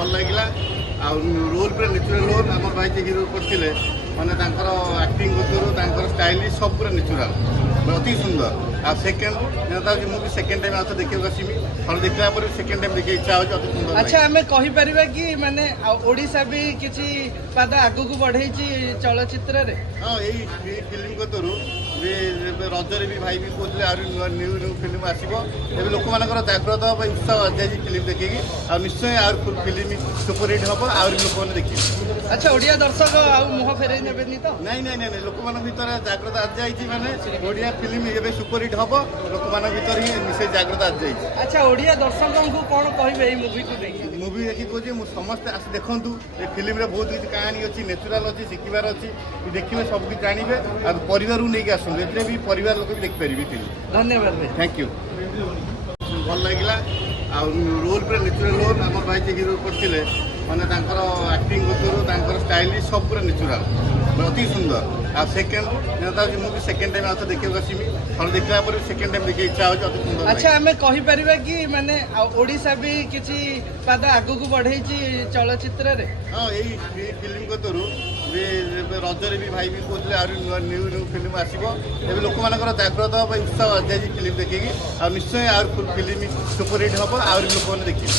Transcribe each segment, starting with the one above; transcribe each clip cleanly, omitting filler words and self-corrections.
ଭଲ ଲାଗିଲା ଆଉ ରୋଲ୍ ପୁରା ନ୍ୟାଚୁରାଲ୍ ରୋଲ୍ ଆମର ଭାଇ ଯେ ହିରୋ କରିଥିଲେ ମାନେ ତାଙ୍କର ଆକ୍ଟିଂ କତରୁ ତାଙ୍କର ଷ୍ଟାଇଲିସ୍ ସବୁ ପୁରା ନ୍ୟାଚୁରାଲ୍ ଅତି ସୁନ୍ଦର ଆଉ ସେକେଣ୍ଡ ହେଉଛି ମୁଁ ବି ସେକେଣ୍ଡ ଟାଇମ୍ ଆଉ ତ ଦେଖିବାକୁ ଆସିବି ଥରେ ଦେଖିଲା ପରେ ସେକେଣ୍ଡ ଟାଇମ୍ ଦେଖିବାକୁ ଇଚ୍ଛା ହେଉଛି ଅତି ସୁନ୍ଦର। ଆଚ୍ଛା ଆମେ କହିପାରିବା କି ମାନେ ଓଡ଼ିଶା ବି କିଛି ପାଦ ଆଗକୁ ବଢେଇଛି ଚଳଚ୍ଚିତ୍ରରେ? ହଁ ଏଇ ଫିଲ୍ମ କତରୁ ବି ରଜରେ ବି ଭାଇ ବି କହୁଥିଲେ ଆହୁରି ନୂଆ ନ୍ୟୁ ଫିଲ୍ମ ଆସିବ ଏବେ ଲୋକମାନଙ୍କର ଜାଗ୍ରତ ହବ ଉତ୍ସାହ ଆସିଯାଇଛି ଫିଲ୍ମ ଦେଖିକି ଆଉ ନିଶ୍ଚୟ ଆହୁରି ଫିଲ୍ମ ସୁପରହିଟ୍ ହବ ଆହୁରି ଲୋକମାନେ ଦେଖିବେ। ଆଚ୍ଛା ଓଡ଼ିଆ ଦର୍ଶକ ଆଉ ମୁହଁ ଫେରେଇ ନେବେନି ତ? ନାଇଁ ନାଇଁ ନାଇଁ ଲୋକମାନଙ୍କ ଭିତରେ ଜାଗ୍ରତ ଆସିଯାଇଛି ମାନେ ଓଡ଼ିଆ ଫିଲ୍ମ ଏବେ ସୁପରହିଟ୍ ହବ ଲୋକମାନଙ୍କ ଭିତରେ ହିଁ ନିଶ୍ଚୟ ଜାଗ୍ରତ ଆସିଯାଇଛି। ଆଚ୍ଛା ଓଡ଼ିଆ ଦର୍ଶକଙ୍କୁ କ'ଣ କହିବେ ଏଇ ମୁଭିକୁ ଦେଖି? ମୁଭି ଦେଖି କହୁଛି ମୁଁ ସମସ୍ତେ ଆସି ଦେଖନ୍ତୁ ଏ ଫିଲ୍ମରେ ବହୁତ କିଛି କାହାଣୀ ଅଛି ନ୍ୟାଚୁରାଲ୍ ଅଛି ଶିଖିବାର ଅଛି ଦେଖିବେ ସବୁ କିଛି ଜାଣିବେ ଆଉ ପରିବାରକୁ ନେଇକି ଆସନ୍ତୁ ଏଥିରେ ବି ପରିବାର ଲୋକ ବି ଦେଖିପାରିବେ ଫିଲ୍ମ। ଧନ୍ୟବାଦ ଭାଇ। Thank you. ଭଲ ଲାଗିଲା ଆଉ ରୋଲ୍ ପୁରା ନ୍ୟାଚୁରାଲ୍ ରୋଲ୍ ଆମର ଭାଇ ଯେ ହିରୋ କରିଥିଲେ ମାନେ ତାଙ୍କର ଆକ୍ଟିଂ କତରୁ ତାଙ୍କର ଷ୍ଟାଇଲିସ୍ ସବୁ ପୁରା ନ୍ୟାଚୁରାଲ୍ ଅତି ସୁନ୍ଦର ଆଉ ସେକେଣ୍ଡ ହେଉଛି ମୁଁ ବି ସେକେଣ୍ଡ ଟାଇମ୍ ଆଉ ତ ଦେଖିବାକୁ ଆସିବି ଥରେ ଦେଖିଲା ପରେ ସେକେଣ୍ଡ ଟାଇମ୍ ଦେଖିବାକୁ ଇଚ୍ଛା ହେଉଛି ଅତି ସୁନ୍ଦର। ଆଚ୍ଛା ଆମେ କହିପାରିବା କି ମାନେ ଓଡ଼ିଶା ବି କିଛି ପାଦ ଆଗକୁ ବଢେଇଛି ଚଳଚ୍ଚିତ୍ରରେ? ହଁ ଏଇ ଫିଲ୍ମ କତରୁ ବି ରଜରେ ବି ଭାଇ ବି କହୁଥିଲେ ଆହୁରି ନୂଆ ନ୍ୟୁ ଫିଲ୍ମ ଆସିବ ଏବେ ଲୋକମାନଙ୍କର ଜାଗ୍ରତ ହବ ଉତ୍ସାହ ଆସିଯାଇଛି ଫିଲ୍ମ ଦେଖିକି ଆଉ ନିଶ୍ଚୟ ଆହୁରି ଫିଲ୍ମ ସୁପରହିଟ୍ ହବ ଆହୁରି ଲୋକମାନେ ଦେଖିବେ।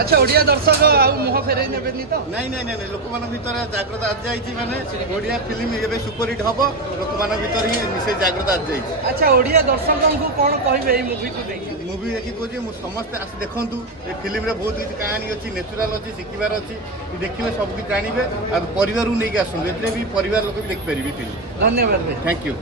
ଆଚ୍ଛା ଓଡ଼ିଆ ଦର୍ଶକ ଆଉ ମୁହଁ ଫେରେଇ ନେବେନି ତ? ନାଇଁ ନାଇଁ ନାଇଁ ଲୋକମାନଙ୍କ ଭିତରେ ଜାଗ୍ରତ ଆସିଯାଇଛି ମାନେ ଓଡ଼ିଆ ଫିଲ୍ମ ଏବେ ସୁପରହିଟ୍ ହବ ଲୋକମାନଙ୍କ ଭିତରେ ହିଁ ନିଶ୍ଚୟ ଜାଗ୍ରତ ଆସିଯାଇଛି। ଆଚ୍ଛା ଓଡ଼ିଆ ଦର୍ଶକଙ୍କୁ କ'ଣ କହିବେ ଏଇ ମୁଭିକୁ ଦେଖି? ମୁଭି ଦେଖି କହୁଛି ମୁଁ ସମସ୍ତେ ଆସି ଦେଖନ୍ତୁ ଏ ଫିଲ୍ମରେ ବହୁତ କିଛି କାହାଣୀ ଅଛି ନ୍ୟାଚୁରାଲ୍ ଅଛି ଶିଖିବାର ଅଛି ଦେଖିବେ ସବୁ କିଛି ଜାଣିବେ ଆଉ ପରିବାରକୁ ନେଇକି ଆସନ୍ତୁ ଏଥିରେ ବି ପରିବାର ଲୋକ ବି ଦେଖିପାରିବେ ଫିଲ୍ମ। ଧନ୍ୟବାଦ ଭାଇ। Thank you.